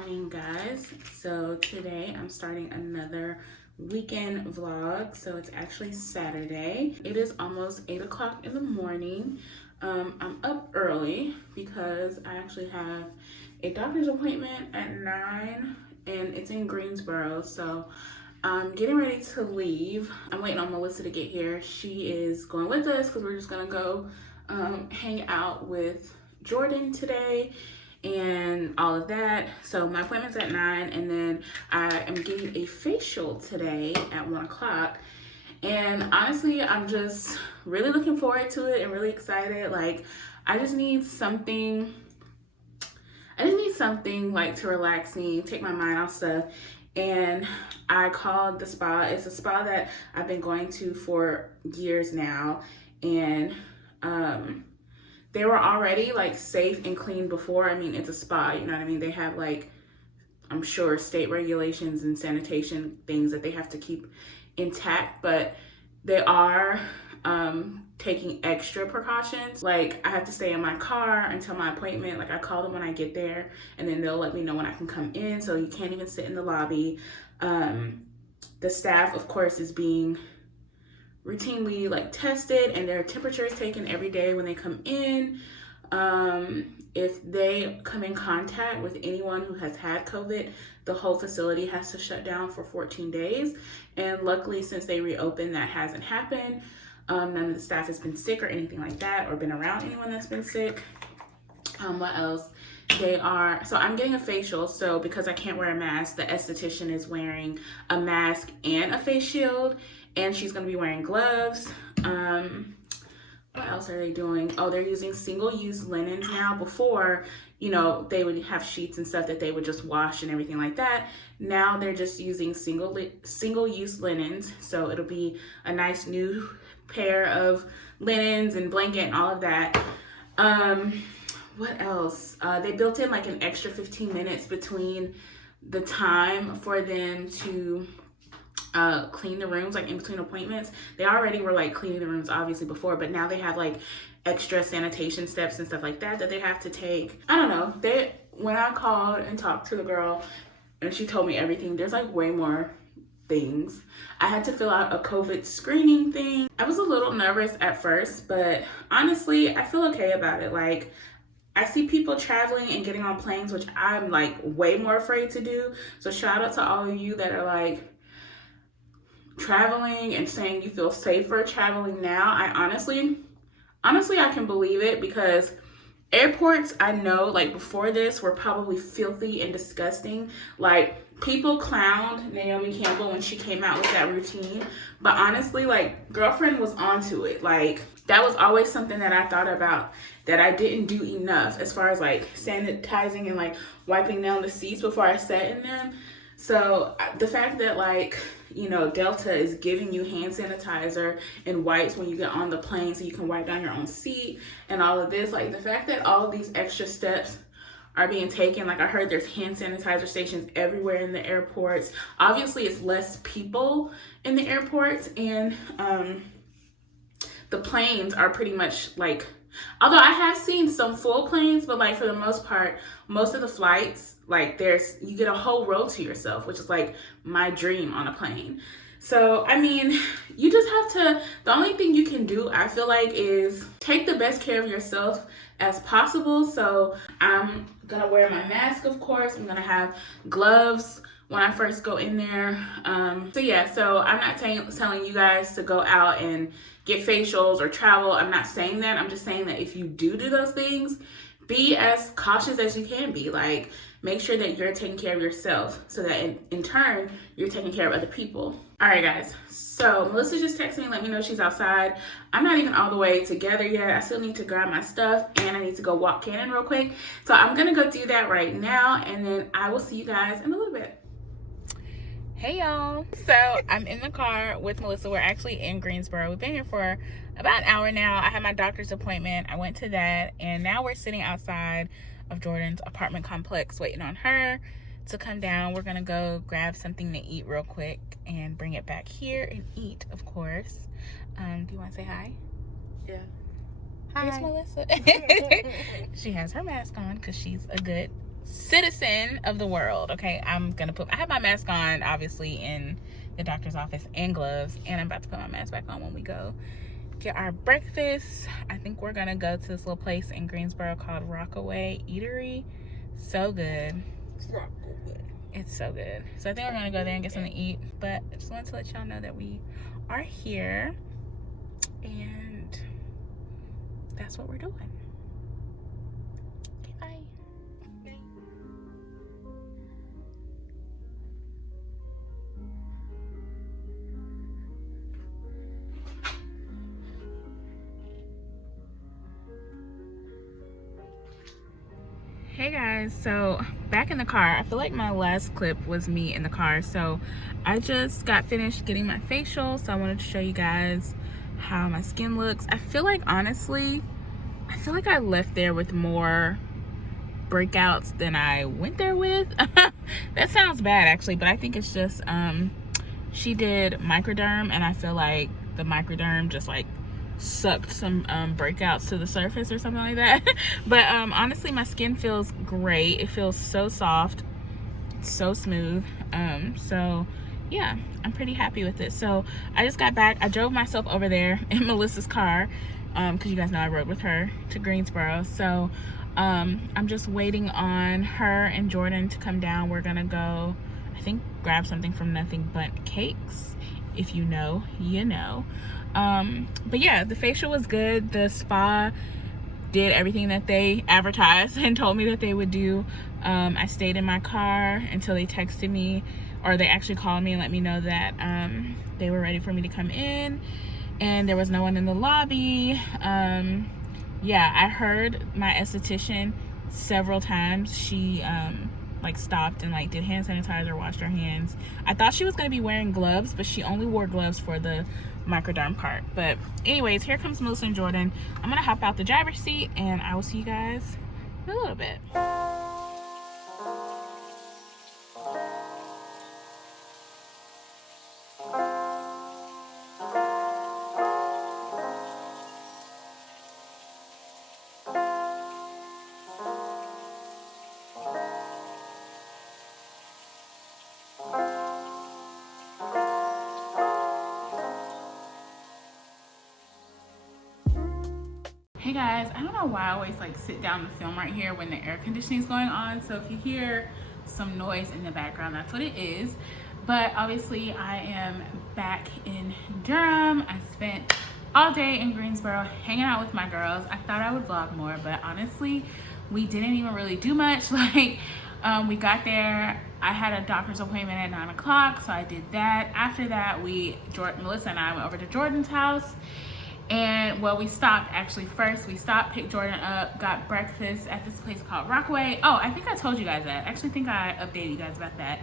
morning, guys. So today I'm starting another weekend vlog. So it's actually Saturday. It is almost 8 o'clock in the morning. I'm up early because I actually have a doctor's appointment at 9 and it's in Greensboro. So I'm getting ready to leave. I'm waiting on Melissa to get here. She is going with us because we're just gonna go hang out with Jordan today and all of that. So my appointment's at 9 and then I am getting a facial today at 1 o'clock. And honestly, I'm just really looking forward to it and really excited. Like, I just need something like to relax me, take my mind off stuff. And I called the spa. It's a spa that I've been going to for years now. And they were already like safe and clean before. I mean, it's a spa, you know what I mean? They have like, I'm sure, state regulations and sanitation things that they have to keep intact, but they are taking extra precautions. Like, I have to stay in my car until my appointment. Like, I call them when I get there and then they'll let me know when I can come in. So you can't even sit in the lobby. The staff, of course, is being routinely like tested and their temperature is taken every day when they come in. If they come in contact with anyone who has had COVID, the whole facility has to shut down for 14 days. And luckily, since they reopened, that hasn't happened. None of the staff has been sick or anything like that, or been around anyone that's been sick. What else? So I'm getting a facial. So because I can't wear a mask, the esthetician is wearing a mask and a face shield, and she's gonna be wearing gloves. What else are they doing? Oh, they're using single-use linens now. Before, you know, they would have sheets and stuff that they would just wash and everything like that. Now they're just using single-use linens. So it'll be a nice new pair of linens and blanket and all of that. What else? They built in like an extra 15 minutes between the time for them to clean the rooms, like in between appointments. They already were like cleaning the rooms obviously before, but now they have like extra sanitation steps and stuff like that they have to take. I don't know. When I called and talked to the girl and she told me everything, there's like way more things. I had to fill out a COVID screening thing. I was a little nervous at first, but honestly, I feel okay about it. Like, I see people traveling and getting on planes, which I'm like way more afraid to do. So shout out to all of you that are like traveling and saying you feel safer traveling now. I honestly I can believe it, because airports, I know, like before this, were probably filthy and disgusting. Like, people clowned Naomi Campbell when she came out with that routine, but honestly, like, girlfriend was onto it. Like, that was always something that I thought about that I didn't do enough, as far as like sanitizing and like wiping down the seats before I sat in them. So the fact that, like, you know, Delta is giving you hand sanitizer and wipes when you get on the plane so you can wipe down your own seat and all of this, like the fact that all of these extra steps are being taken. Like, I heard there's hand sanitizer stations everywhere in the airports. Obviously, it's less people in the airports, and the planes are pretty much like, although I have seen some full planes, but like for the most part, most of the flights, like you get a whole row to yourself, which is like my dream on a plane. So, I mean, you just have to, the only thing you can do, I feel like, is take the best care of yourself as possible. So I'm gonna wear my mask, of course. I'm gonna have gloves when I first go in there. So I'm not telling you guys to go out and get facials or travel. I'm not saying that. I'm just saying that if you do those things, be as cautious as you can be. Like, make sure that you're taking care of yourself so that in turn, you're taking care of other people. All right, guys. So Melissa just texted me, let me know she's outside. I'm not even all the way together yet. I still need to grab my stuff and I need to go walk Cannon real quick. So I'm gonna go do that right now, and then I will see you guys in a little bit. Hey y'all, so I'm in the car with Melissa. We're actually in Greensboro. We've been here for about an hour now. I had my doctor's appointment. I went to that, and now we're sitting outside of Jordan's apartment complex waiting on her to come down. We're gonna go grab something to eat real quick and bring it back here and eat, of course. Do you want to say hi? Yeah. Hi. Here's Melissa. She has her mask on because she's a good citizen of the world. Okay, I have my mask on, obviously, in the doctor's office, and gloves, and I'm about to put my mask back on when we go get our breakfast. I think we're gonna go to this little place in Greensboro called Rockaway Eatery. So good. It's so good. So I think we're gonna go there and get something to eat. But I just wanted to let y'all know that we are here, and that's what we're doing. Okay, bye. Hey guys, so back in the car. I feel like my last clip was me in the car, so I just got finished getting my facial, so I wanted to show you guys how my skin looks. I feel like, honestly, I left there with more breakouts than I went there with. That sounds bad, actually, but I think it's just she did microderm, and I feel like the microderm just like sucked some breakouts to the surface or something like that. But honestly, my skin feels great. It feels so soft, so smooth. So yeah, I'm pretty happy with it. So I just got back. I drove myself over there in Melissa's car, because you guys know I rode with her to Greensboro. So I'm just waiting on her and Jordan to come down. We're gonna go, I think, grab something from Nothing But Cakes. If you know, you know. But yeah, the facial was good. The spa did everything that they advertised and told me that they would do. I stayed in my car until they texted me, or they actually called me and let me know that they were ready for me to come in, and there was no one in the lobby. Yeah, I heard my esthetician several times. She like stopped and like did hand sanitizer, washed her hands. I thought she was going to be wearing gloves, but she only wore gloves for the microderm part. But anyways, here comes Melissa and Jordan. I'm gonna hop out the driver's seat, and I will see you guys in a little bit. Hey guys, I don't know why I always like sit down to film right here when the air conditioning is going on. So if you hear some noise in the background, that's what it is. But obviously I am back in Durham. I spent all day in Greensboro hanging out with my girls. I thought I would vlog more, but honestly, we didn't even really do much. Like, we got there, I had a doctor's appointment at 9 o'clock, so I did that. After that, Melissa and I went over to Jordan's house. And well, we stopped actually first. We stopped, picked Jordan up, got breakfast at this place called Rockaway. Oh, I think I told you guys that. I actually think I updated you guys about that.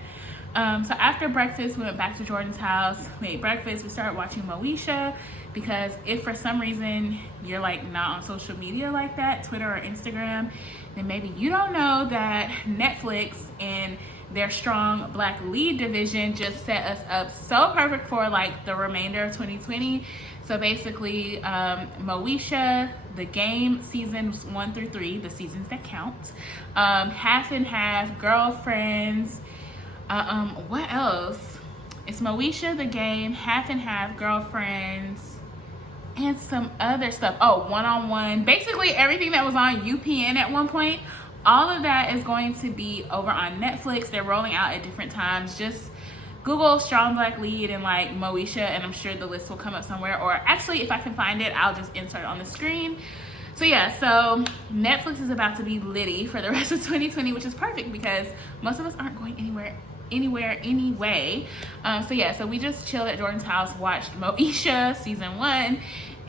So after breakfast, we went back to Jordan's house, made breakfast. We started watching Moesha, because if for some reason you're like not on social media like that, Twitter or Instagram, then maybe you don't know that Netflix and their strong Black lead division just set us up so perfect for like the remainder of 2020. So basically, Moesha, the game, seasons 1 through 3, the seasons that count, Half and Half, Girlfriends, what else? It's Moesha, the game, Half and Half, Girlfriends, and some other stuff. Oh, One-on-One. Basically everything that was on UPN at one point, all of that is going to be over on Netflix. They're rolling out at different times. Just Google strong Black lead and like Moesha, and I'm sure the list will come up somewhere. Or actually, if I can find it, I'll just insert it on the screen. So yeah, so Netflix is about to be litty for the rest of 2020, which is perfect because most of us aren't going anywhere anyway. So yeah, so we just chilled at Jordan's house, watched Moesha season 1,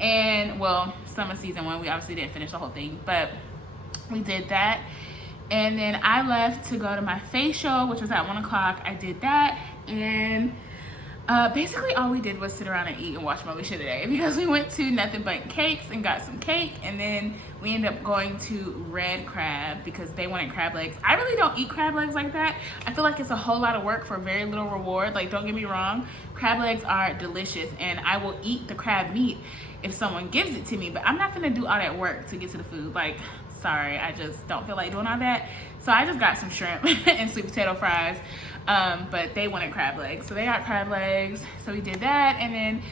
and well, some of season 1. We obviously didn't finish the whole thing, but we did that. And then I left to go to my facial, which was at 1 o'clock. I did that, and basically all we did was sit around and eat and watch Moesha today, because we went to Nothing But Cakes and got some cake, and then we ended up going to Red Crab because they wanted crab legs. I really don't eat crab legs like that. I feel like it's a whole lot of work for very little reward. Like, don't get me wrong, crab legs are delicious, and I will eat the crab meat if someone gives it to me, but I'm not gonna do all that work to get to the food. Like, sorry, I just don't feel like doing all that. So I just got some shrimp and sweet potato fries, but they wanted crab legs. So they got crab legs, so we did that, and then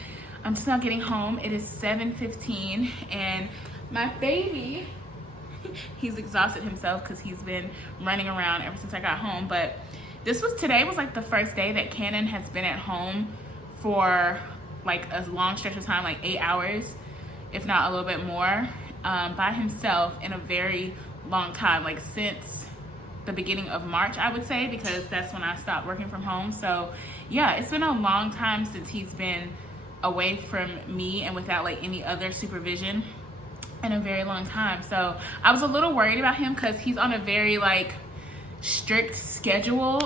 I'm just now getting home. It is 7:15, and my baby, he's exhausted himself because he's been running around ever since I got home, but today was like the first day that Cannon has been at home for like a long stretch of time, like 8 hours, if not a little bit more, by himself in a very long time, like since the beginning of March, I would say, because that's when I stopped working from home. So yeah, it's been a long time since he's been away from me and without like any other supervision in a very long time. So I was a little worried about him because he's on a very like strict schedule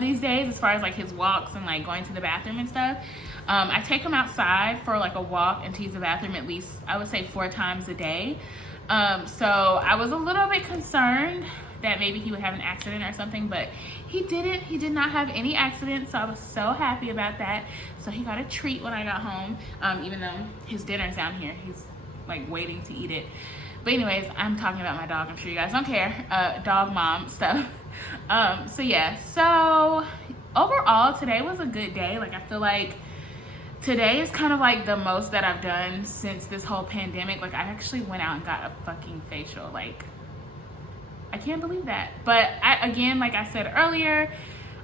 these days as far as like his walks and like going to the bathroom and stuff. I take him outside for like a walk and to use the bathroom at least, I would say 4 times a day. So I was a little bit concerned that maybe he would have an accident or something, but he didn't. He did not have any accidents, so I was so happy about that. So he got a treat when I got home, even though his dinner's down here. He's like waiting to eat it. But anyways, I'm talking about my dog. I'm sure you guys don't care. Dog mom stuff. So yeah, so overall today was a good day. Like I feel like today is kind of like the most that I've done since this whole pandemic. Like I actually went out and got a fucking facial. Like I can't believe that. But again, like I said earlier,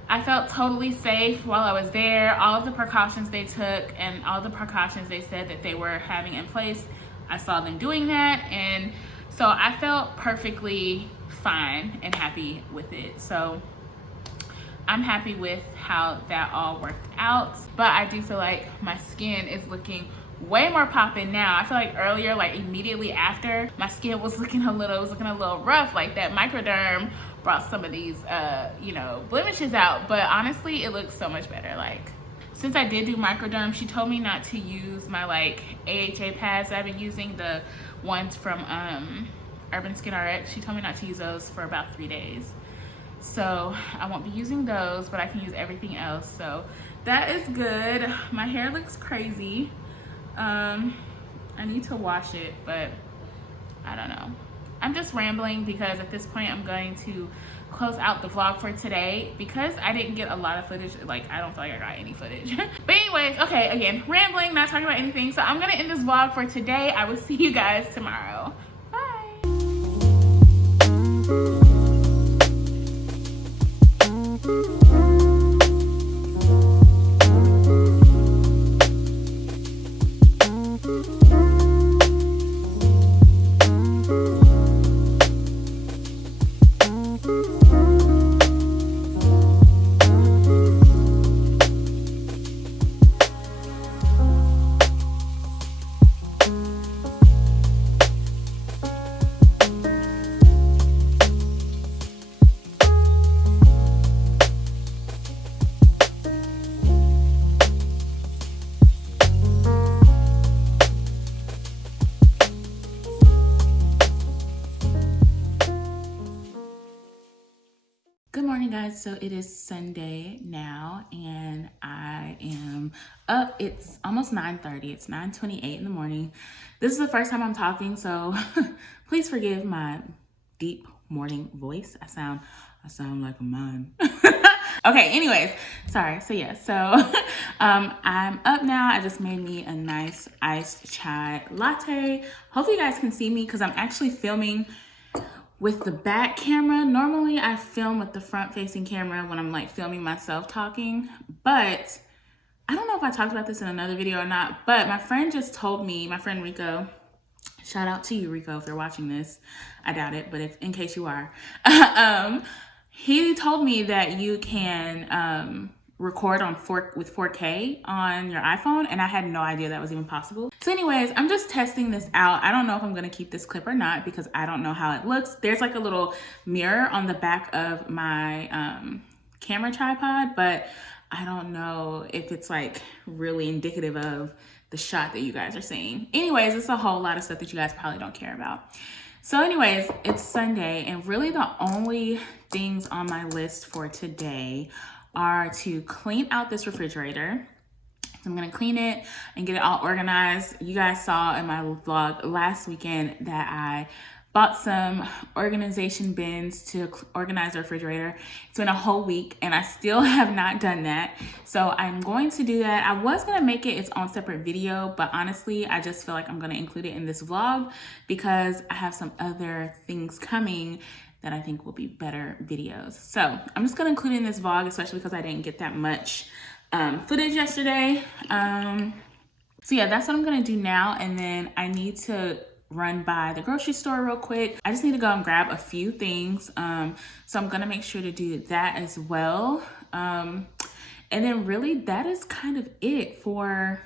I felt totally safe while I was there. All of the precautions they took and all the precautions they said that they were having in place, I saw them doing that, and so I felt perfectly fine and happy with it. So I'm happy with how that all worked out, but I do feel like my skin is looking way more popping now. I feel like earlier, like immediately after, my skin was looking a little rough. Like that microderm brought some of these you know, blemishes out, but honestly it looks so much better. Like since I did do microderm, she told me not to use my like AHA pads that I've been using, the ones from Urban Skin RX. She told me not to use those for about 3 days. So I won't be using those, but I can use everything else. So that is good. My hair looks crazy. I need to wash it, but I don't know. I'm just rambling because at this point I'm going to close out the vlog for today because I didn't get a lot of footage. Like I don't feel like I got any footage. But anyways, okay, again, rambling, not talking about anything. So I'm gonna end this vlog for today. I will see you guys tomorrow. Bye. Good morning, guys. So it is Sunday now and I am up. It's almost 9:30. It's 9:28 in the morning. This is the first time I'm talking, so please forgive my deep morning voice. I sound like a man. Okay, anyways, sorry. So yeah, so I'm up now. I just made me a nice iced chai latte. Hopefully you guys can see me because I'm actually filming with the back camera. Normally I film with the front facing camera when I'm like filming myself talking, but I don't know if I talked about this in another video or not, but my friend just told me, my friend Rico, shout out to you Rico if you're watching this. I doubt it, but if in case you are, he told me that you can record on with 4K on your iPhone, and I had no idea that was even possible. So anyways, I'm just testing this out. I don't know if I'm gonna keep this clip or not because I don't know how it looks. There's like a little mirror on the back of my camera tripod, but I don't know if it's like really indicative of the shot that you guys are seeing. Anyways, it's a whole lot of stuff that you guys probably don't care about. So anyways, it's Sunday, and really the only things on my list for today are to clean out this refrigerator. So I'm gonna clean it and get it all organized. You guys saw in my vlog last weekend that I bought some organization bins to organize the refrigerator. It's been a whole week and I still have not done that. So I'm going to do that. I was going to make it its own separate video, but honestly, I just feel like I'm going to include it in this vlog because I have some other things coming that I think will be better videos. So I'm just going to include it in this vlog, especially because I didn't get that much footage yesterday. So yeah, that's what I'm gonna do now. And then I need to run by the grocery store real quick. I just need to go and grab a few things. So I'm gonna make sure to do that as well. And then really that is kind of it for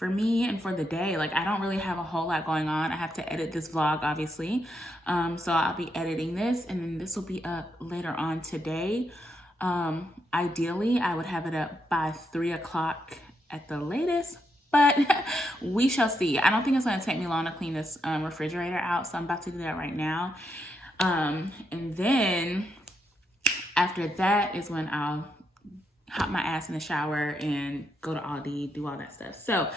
me and for the day. Like I don't really have a whole lot going on. I have to edit this vlog obviously. So I'll be editing this and then this will be up later on today. Ideally I would have it up by 3 o'clock at the latest, but we shall see. I don't think it's gonna take me long to clean this refrigerator out, so I'm about to do that right now. And then after that is when I'll hop my ass in the shower and go to Aldi, do all that stuff. So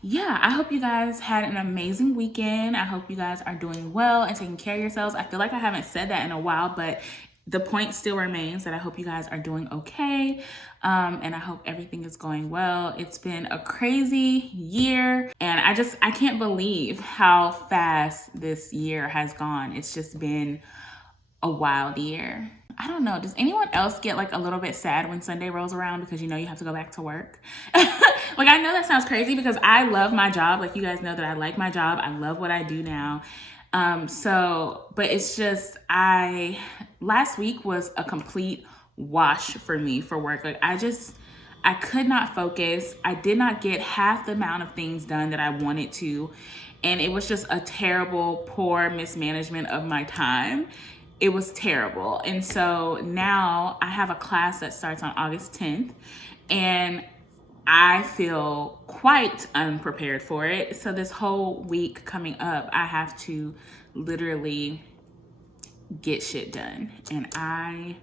yeah, I hope you guys had an amazing weekend. I hope you guys are doing well and taking care of yourselves. I feel like I haven't said that in a while, but the point still remains that I hope you guys are doing okay. And I hope everything is going well. It's been a crazy year and I can't believe how fast this year has gone. It's just been a wild year. I don't know, does anyone else get like a little bit sad when Sunday rolls around because you know you have to go back to work? Like I know that sounds crazy because I love my job. Like you guys know that I like my job. I love what I do now. But it's just, last week was a complete wash for me for work. Like I could not focus. I did not get half the amount of things done that I wanted to. And it was just a terrible, poor mismanagement of my time. It was terrible. And so now I have a class that starts on August 10th and I feel quite unprepared for it. So this whole week coming up, I have to literally get shit done. And I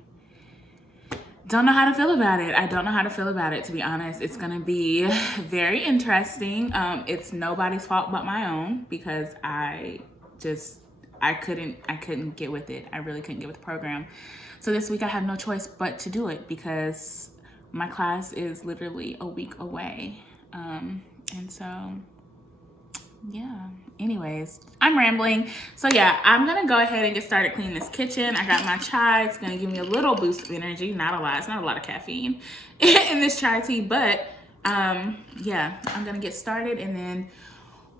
don't know how to feel about it. I don't know how to feel about it, to be honest. It's gonna be very interesting. It's nobody's fault but my own because I couldn't get with it. I really couldn't get with the program. So this week I have no choice but to do it because my class is literally a week away. And so, yeah. Anyways, I'm rambling. So yeah, I'm gonna go ahead and get started cleaning this kitchen. I got my chai. It's gonna give me a little boost of energy. Not a lot. It's not a lot of caffeine in this chai tea, but yeah, I'm gonna get started and then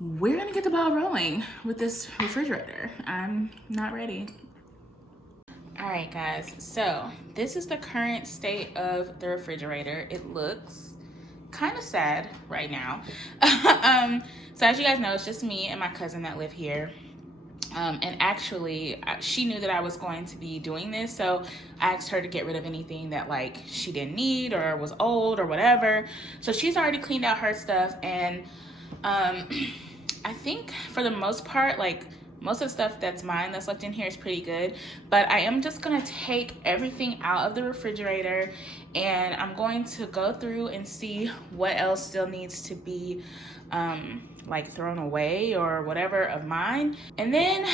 we're gonna get the ball rolling with this refrigerator. I'm not ready. All right, guys, so this is the current state of the refrigerator. It looks kind of sad right now. So as you guys know, it's just me and my cousin that live here. And actually, she knew that I was going to be doing this, so I asked her to get rid of anything that like she didn't need or was old or whatever. So she's already cleaned out her stuff, and I think for the most part, like most of the stuff that's mine that's left in here is pretty good, but I am just gonna take everything out of the refrigerator and I'm going to go through and see what else still needs to be like thrown away or whatever of mine. And then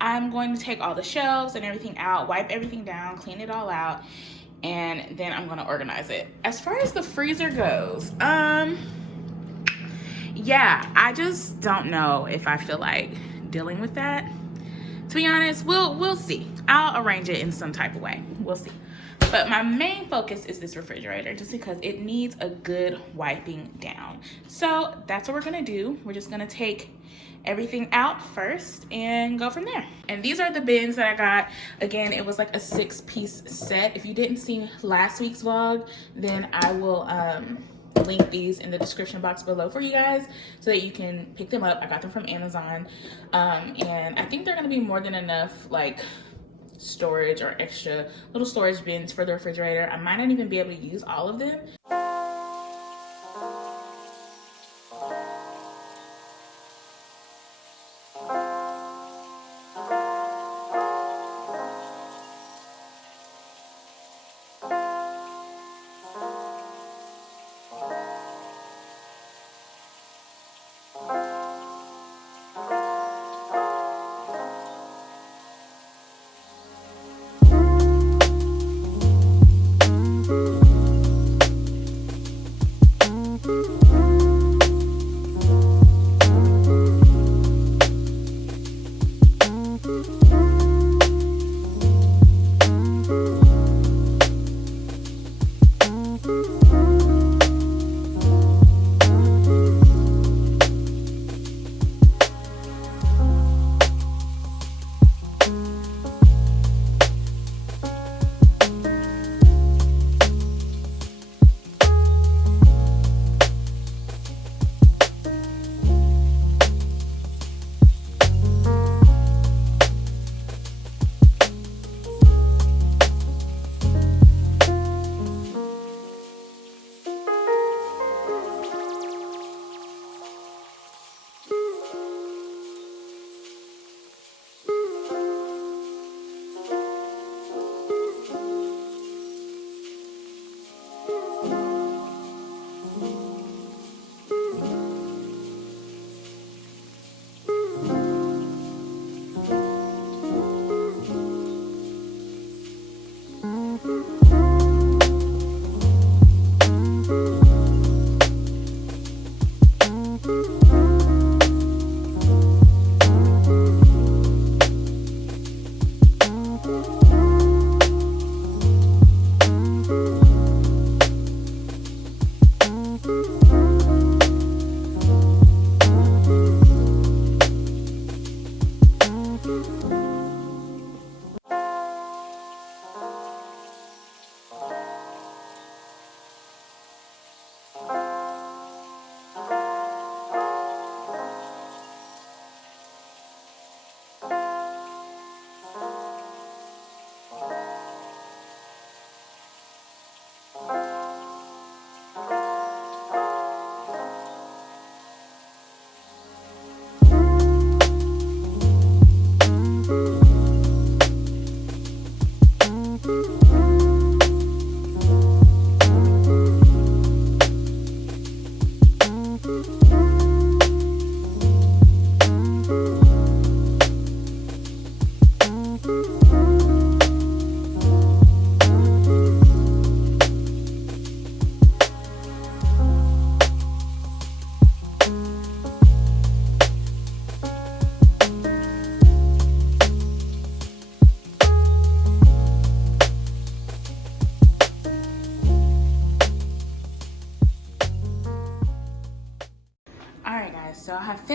I'm going to take all the shelves and everything out, wipe everything down, clean it all out, and then I'm gonna organize it. As far as the freezer goes, yeah, I just don't know if I feel like dealing with that. To be honest, we'll see. I'll arrange it in some type of way. We'll see. But my main focus is this refrigerator just because it needs a good wiping down. So that's what we're gonna do. We're just gonna take everything out first and go from there. And these are the bins that I got. Again, it was like a 6-piece set. If you didn't see last week's vlog, then I will link these in the description box below for you guys so that you can pick them up. I got them from Amazon, and I think they're gonna be more than enough like storage or extra little storage bins for the refrigerator. I might not even be able to use all of them.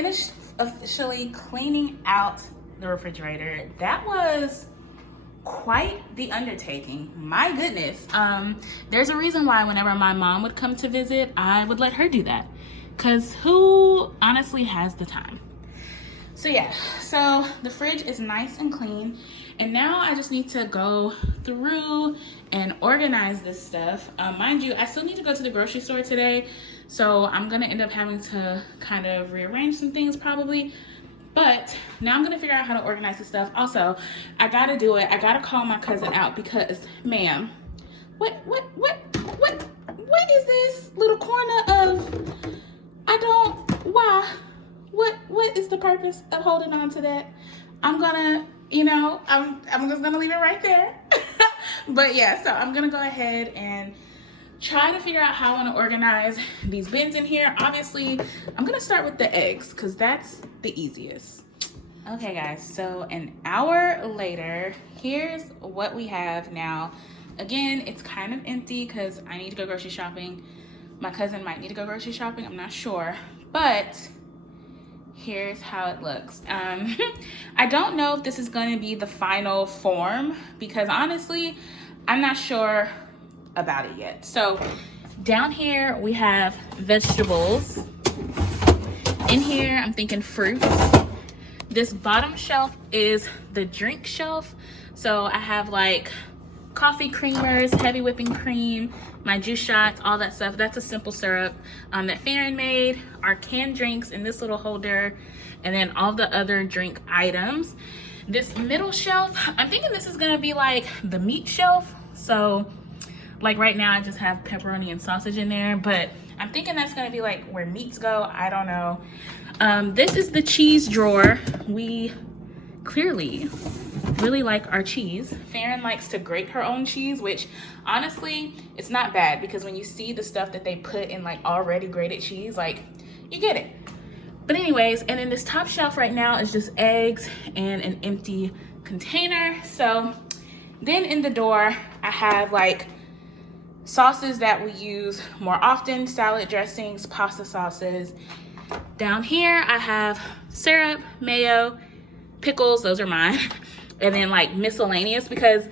finished officially cleaning out the refrigerator. That was quite the undertaking. My goodness. There's a reason why whenever my mom would come to visit, I would let her do that. Because who honestly has the time? So yeah, so the fridge is nice and clean. And now I just need to go through and organize this stuff. Mind you, I still need to go to the grocery store today. So I'm gonna end up having to kind of rearrange some things probably. But now I'm gonna figure out how to organize this stuff. Also, I gotta do it. I gotta call my cousin out because, ma'am, what is this little corner of, why? What is the purpose of holding on to that? I'm gonna, I'm just gonna leave it right there. But yeah, so I'm gonna go ahead and try to figure out how I want to organize these bins in here. Obviously, I'm gonna start with the eggs because that's the easiest. Okay guys, so an hour later, here's what we have now. Again, it's kind of empty because I need to go grocery shopping. My cousin might need to go grocery shopping, I'm not sure, but here's how it looks. I don't know if this is going to be the final form because honestly, I'm not sure about it yet. So down here we have vegetables. In here, I'm thinking fruits. This bottom shelf is the drink shelf. So I have like coffee creamers, heavy whipping cream, my juice shots, all that stuff. That's a simple syrup that Farron made, our canned drinks in this little holder, and then all the other drink items. This middle shelf, I'm thinking this is gonna be like the meat shelf. So like right now I just have pepperoni and sausage in there, but I'm thinking that's gonna be like where meats go, I don't know. This is the cheese drawer. We clearly really like our cheese. Farron likes to grate her own cheese, which honestly, it's not bad because when you see the stuff that they put in like already grated cheese, like you get it. But anyways, and then this top shelf right now is just eggs and an empty container. So then in the door, I have like sauces that we use more often, salad dressings, pasta sauces. Down here, I have syrup, mayo, pickles, those are mine. And then like miscellaneous because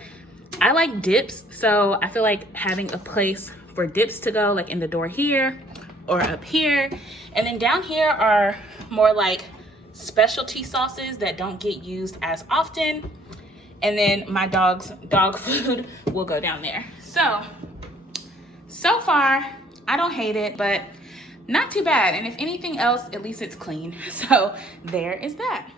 I like dips. So I feel like having a place for dips to go, like in the door here or up here. And then down here are more like specialty sauces that don't get used as often. And then my dog's dog food will go down there. So far, I don't hate it, but not too bad. And if anything else, at least it's clean. So there is that.